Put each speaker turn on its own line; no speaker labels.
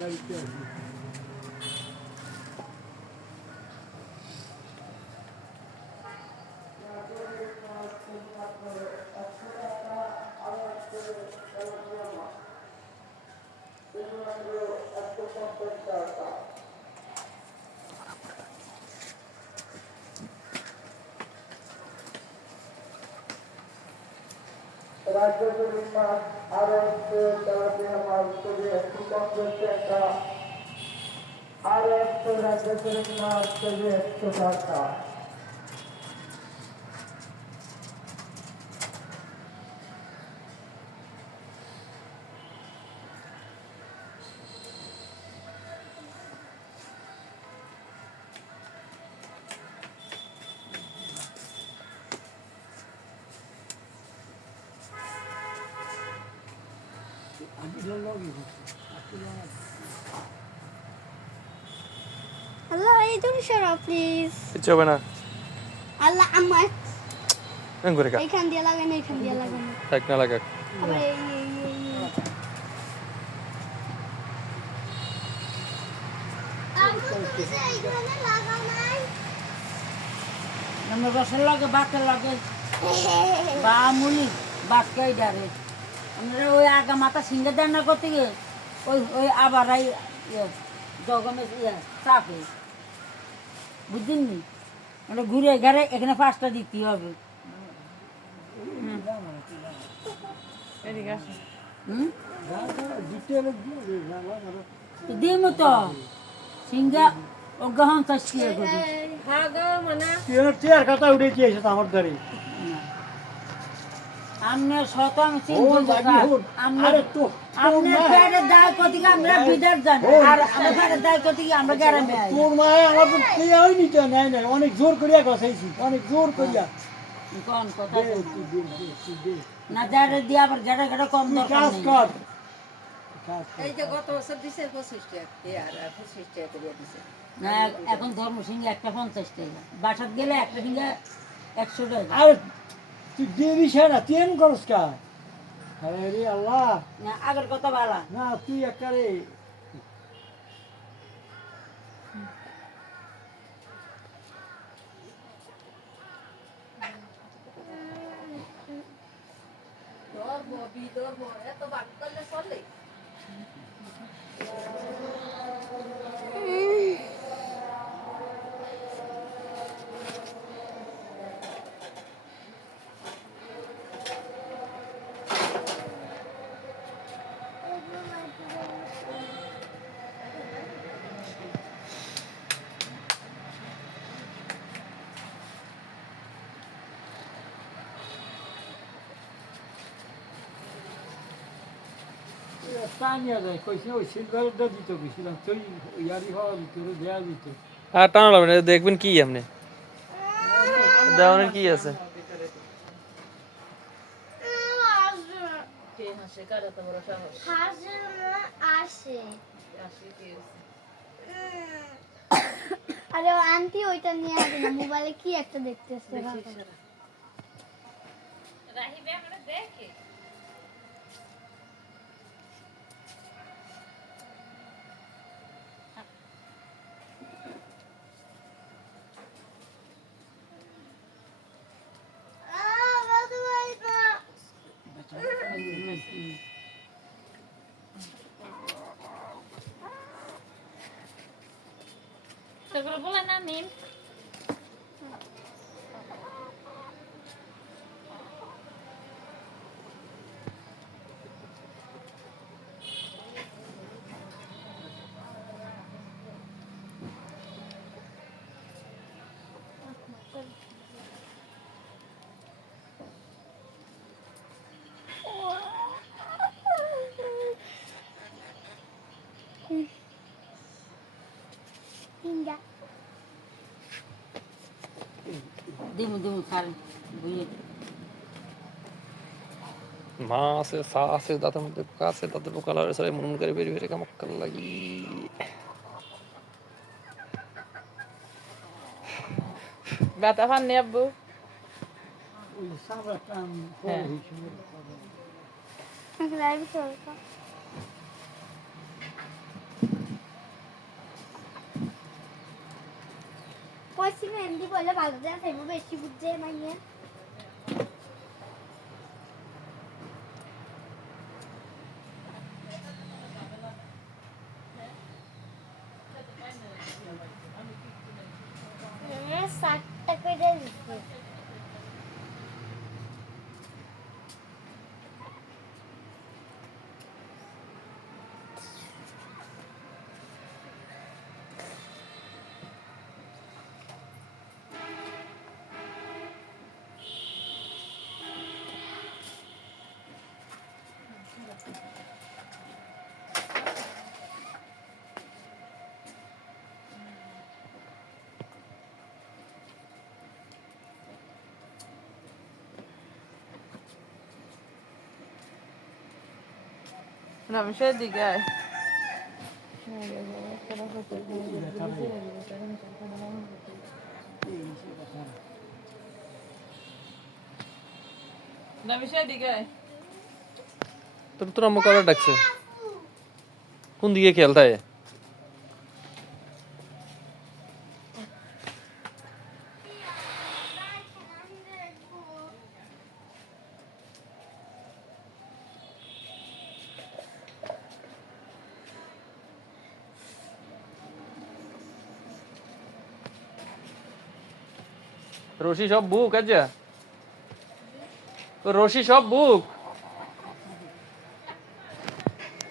哎。আরও একটু চালাতে আমার খুবই একটু কম করছে একটা আরও একটু রাজ্যজুড়ে মাছ খুবই একটু টাকা
আল্লাহ এই তুমি সরো প্লিজ
কিচ্ছু হবে না।
আল্লাহ আমার
করে
এইখান দিয়ে লাগানো এইখান দিয়ে লাগানো।
থাক না লাগাক।
রসের লগে ভাতের লগে। বা মুলি বাটকাই ডারে আমরা ওই আগা মাথা সিঙ্গে দান্না করতে গিয়ে ওই ওই আবার ইয়ে, জগমে ইয়ে চাপে। বুঝছেন নি আমরা ঘুরে ঘাড়ে এখানে পাঁচটা দিতে হবে। দিমু তো সিঙ্গা ও গহন চাষ করে? করি
চেয়ার খাতা উঠে চেয়েছে তো আমার
শতাং সিং
ও লাগি হুন আরে তো
আমনে পেটে দায় কতি আমরা বিদার জান আর আমরা দায় কতি আমরা গ্রামে
তোর মায়ে আমার তো হয়নি তো নাই নাই অনেক জোর করিয়া গছাইছি অনেক জোর করিয়া।
কোন কথা
দে, তুই দে, দে, তুই দে।
না যারে দিয়া আবার গেড়ে গেড়ে কম দরকার
কাজ কর।
এই যে গত বছর দিছে পঁচিশ টাকা আর আর পঁচিশ টাকা করে দিছে।
না এখন ধর্ম সিং একটা পঞ্চাশ টাকা। বাসাত গেলে একটা সিঙ্গা একশো টাকা।
আরে তুই দেবি না তুই এম করস কা? আরে রে আল্লাহ।
না আগের কথা বালা।
না তুই একারে।
এত বাদ করলে চলে
তা নিয়ে যায় কইছি ওই সিলভারটা দিত গেছিলাম তুই ইয়ারি হওয়ার ভিতরে দেয়া দিত
আর টানা লাগবে না দেখবেন কি আপনি দেওয়ানের কি আছে
আরে ও আন্টি ওইটা নিয়ে আসে না মোবাইলে কি একটা দেখতেছে
সেগুলো বলে না মিম
হিঙ্গা
দিমু দিমু খাল বুঝে
মা আছে সা আছে দাঁতের মধ্যে পোকা আছে দাঁতের পোকা লাগে সবাই মন মন করে বেরিয়ে বেরিয়ে কামক্কাল লাগি
বাতা ফান নে আব্বু
ওই
কইছি না হিন্দি বলে ভালো থাকব বেশি বুঝছে মাইয়ে
রমেশের দিকে আয়। দিকে আয়।
তোর তোর আম্মু কবে ডাকছে? কোন দিকে খেলতে রশি সব বুক আচ্ছা। রশি সব বুক।